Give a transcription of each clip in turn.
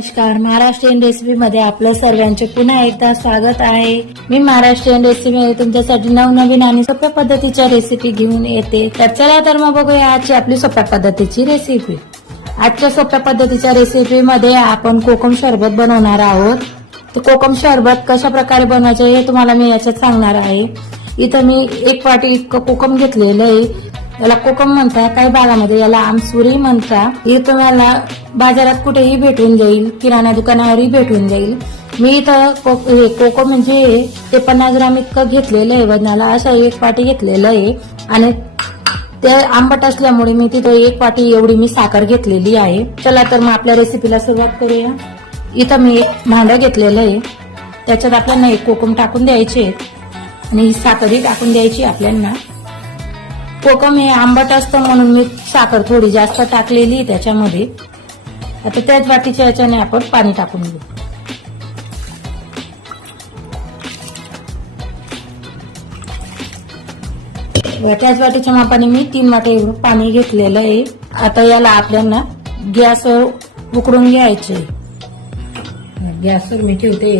नमस्कार. महाराष्ट्रीयन रेसिपी मध्ये आपलं सर्वांचे पुन्हा एकदा स्वागत आहे. मी महाराष्ट्रीयन रेसिपी मध्ये तुमच्यासाठी नवनवीन आणि सोप्या पद्धतीच्या रेसिपी घेऊन येते. तर चला तर मग बघूया आजची आपली सोप्या पद्धतीची रेसिपी आजच्या सोप्या पद्धतीच्या रेसिपी मध्ये आपण कोकम सरबत बनवणार आहोत. तर कोकम शरबत कशा प्रकारे बनवायचं हे तुम्हाला मी याच्यात सांगणार आहे. इथं मी एक वाटी इतकं कोकम घेतलेलं आहे. याला कोकम म्हणता काही भागामध्ये याला आमसुरी म्हणता हे तुम्हाला बाजारात कुठेही भेटून जाईल किराणा दुकानावरही भेटून जाईल. मी इथं हे कोकम म्हणजे ते पन्नास ग्राम इतकं घेतलेलं आहे वजनाला असं एक वाटी घेतलेलं आहे. आणि ते आंबट असल्यामुळे मी तिथे एक वाटी एवढी मी साखर घेतलेली आहे. चला तर मग आपल्या रेसिपीला सुरुवात करूया. इथं मी भांडं घेतलेलं आहे. त्याच्यात आपल्याला एक कोकम टाकून द्यायचे आणि ही साखरही टाकून द्यायची आपल्याला. कोकम हे आंबट असतं म्हणून मी साखर थोडी जास्त टाकलेली त्याच्यामध्ये. आता त्याच वाटीच्या याच्याने आपण पाणी टाकून घेऊ. त्याच वाटीच्या मापाने मी तीन वाटे एवढं पाणी घेतलेलं आहे. आता याला आपल्याला गॅसवर उकडून घ्यायचे. गॅसवर मी ठेवते.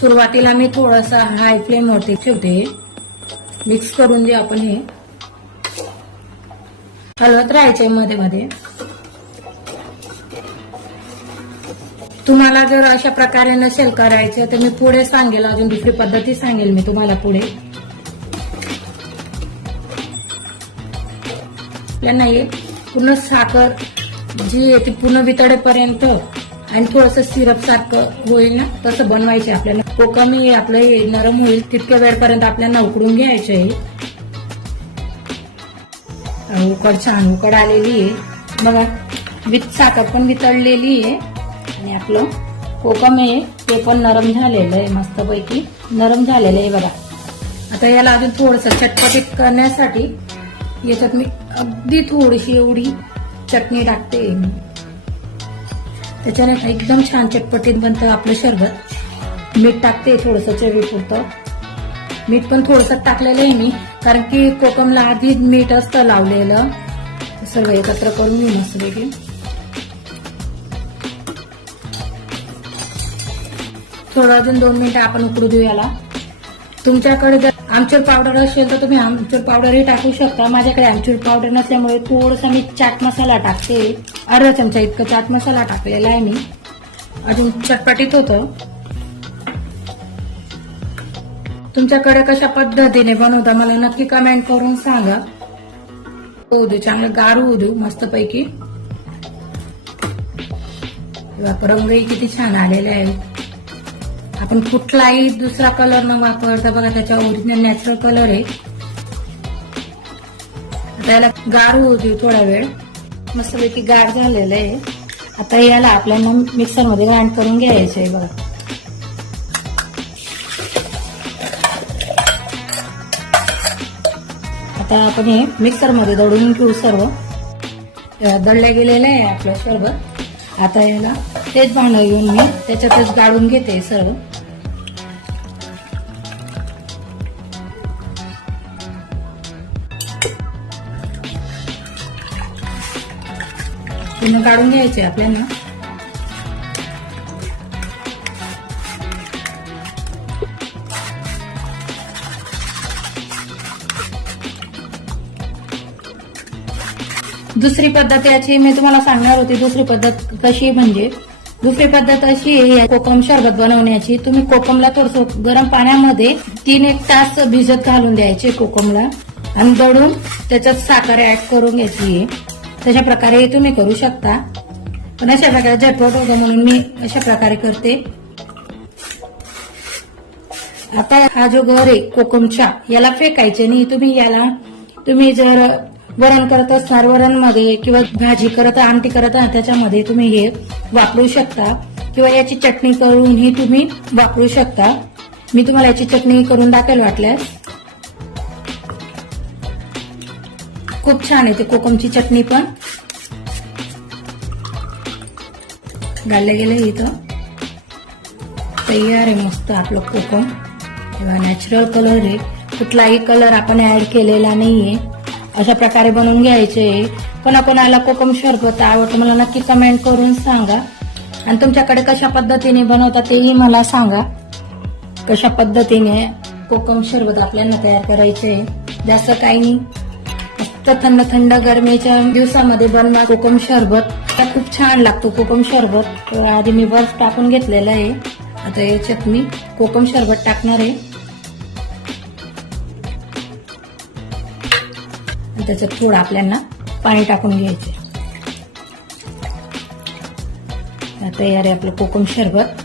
सुरुवातीला मी थोडासा हाय फ्लेम वरती ठेवते. मिक्स करून जे आपण हे हलवत राहायचे मध्ये मध्ये. तुम्हाला जर अशा प्रकारे नसेल करायचं तर मी पुढे सांगेल अजून दुसरी पद्धती सांगेल मी तुम्हाला पुढे. नाही पूर्ण साखर जी आहे ती पूर्ण वितळेपर्यंत आणि थोडस सिरप सारखं होईल ना तसं बनवायचे आपल्याला. तो कमी आपलं नरम होईल तितक्या वेळपर्यंत आपल्याला उकडून घ्यायचं आहे उकड छान उकड आलेली आहे. बघा वित साखर पण वितळलेली आहे. आणि आपलं कोकम आहे ते पण नरम झालेलं आहे मस्तपैकी नरम झालेलं आहे बघा. आता याला अजून थोडस चटपटीत करण्यासाठी याच्यात मी अगदी थोडीशी एवढी चटणी टाकते. मी त्याच्याने एकदम छान चटपटीत बनतं आपलं शरबत. मीठ टाकते थोडंसं चवीपुरतं. मीठ पण थोडंसं टाकलेलं आहे मी. कारण की कोकमला आधी मीठ असतं लावलेलं. सर्व एकत्र करून मी मस्तपैकी थोडं अजून दोन मिनिटं आपण उकडू देऊ याला. तुमच्याकडे जर आमचूर पावडर असेल तर तुम्ही आमचूर पावडरही टाकू शकता. माझ्याकडे आमचूर पावडर नसल्यामुळे थोडसा मी चाट मसाला टाकते. अर्धा चमचा इतकं चाट मसाला टाकलेला आहे मी. अजून चटपटीत होतं. तुमच्याकडे कशा पद्धतीने बनवता मला नक्की कमेंट करून सांगा. होऊ दे चांगलं गार होऊ देऊ मस्तपैकी रंगही किती छान आलेले आहे. आपण कुठलाही दुसरा कलर न वापरता बघा त्याच्या ओरिजिनल नॅचरल कलर आहे. त्याला गारू गार होऊ देऊ थोडा वेळ. मस्तपैकी गार झालेलं आहे. आता याला आपल्याला मिक्सरमध्ये ग्राइंड करून घ्यायचं आहे बघा. आता आपण हे मिक्सरमध्ये दळून घेऊ सर्व. दळल्या गेलेलं आहे आपलं सरबत आता याला तेच भांडं घेऊन मी त्याच्यातच गाळून घेते सर्व. पूर्ण काढून घ्यायचे आपल्याला. दुसरी पद्धत याची मी तुम्हाला सांगणार होती दुसरी पद्धत कशी म्हणजे दुसरी पद्धत अशी आहे या कोकम शरबत बनवण्याची. तुम्ही कोकमला थोडस गरम पाण्यामध्ये तीन एक तास भिजत घालून द्यायचे कोकमला. आणि दळून त्याच्यात साखर ऍड करून घ्यायची आहे. तशा प्रकारे तुम्ही करू शकता. पण अशा प्रकारे झटपट होतं म्हणून मी अशा प्रकारे करते. आता हा जो घर आहे कोकमचा याला फेकायचे नाही. तुम्ही याला तुम्ही जर वरण करत असणार वरणमध्ये किंवा भाजी करत आमटी करत त्याच्यामध्ये तुम्ही हे वापरू शकता. किंवा याची चटणी करून ही तुम्ही वापरू शकता. मी तुम्हाला याची चटणी करून दाखवेल वाटल्यास. खूप छान आहे ते कोकमची चटणी पण. घालले गेले इथं. तयार आहे मस्त आपलं कोकम. किंवा नॅचरल कलर आहे. कुठलाही कलर आपण ऍड केलेला नाहीये. अशा प्रकारे बनवून घ्यायचे. कोणाकोणाला कोकम शरबत आवडतं मला नक्की कमेंट करून सांगा. आणि तुमच्याकडे कशा पद्धतीने बनवता तेही मला सांगा. कशा पद्धतीने कोकम शरबत आपल्याला तयार करायचे. आहे जास्त काही नाही. मस्त थंड थंड गरमीच्या दिवसामध्ये बनवा कोकम शरबत. खूप छान लागतो कोकम शरबत. आधी मी बर्फ टाकून घेतलेला आहे. आता याच्यात मी कोकम शरबत टाकणार आहे. आणि त्याच्यात थोडं आपल्याला पाणी टाकून घ्यायचे तयार आहे आपलं कोकम शरबत.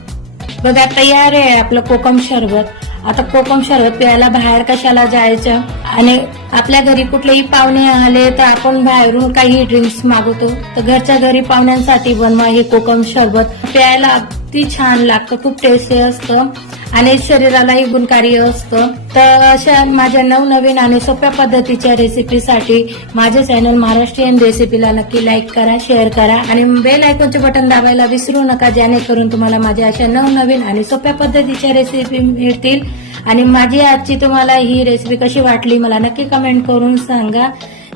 बघा तयार आहे आपलं कोकम शरबत. आता कोकम शरबत प्यायला बाहेर कशाला जायचं? आणि आपल्या घरी कुठलेही पाहुणे आले तर आपण बाहेरून काही ड्रिंक्स मागवतो. तर घरच्या घरी पाहुण्यांसाठी बनवा हे कोकम शरबत. प्यायला अगदी छान लागतं खूप टेस्टी असतं. आणि शरीरालाही गुणकारी असतं. तर अशा माझ्या नवनवीन आणि सोप्या पद्धतीच्या रेसिपीसाठी माझे चॅनल महाराष्ट्रीयन रेसिपीला नक्की लाईक करा शेअर करा आणि बेल आयकॉनचे बटन दाबायला विसरू नका जेणेकरून तुम्हाला माझ्या अशा नवनवीन आणि सोप्या पद्धतीच्या रेसिपी मिळतील. आणि माझी आजची तुम्हाला ही रेसिपी कशी वाटली मला नक्की कमेंट करून सांगा.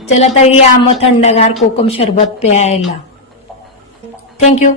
चला तर या मग थंडगार कोकम शरबत प्यायला. थँक्यू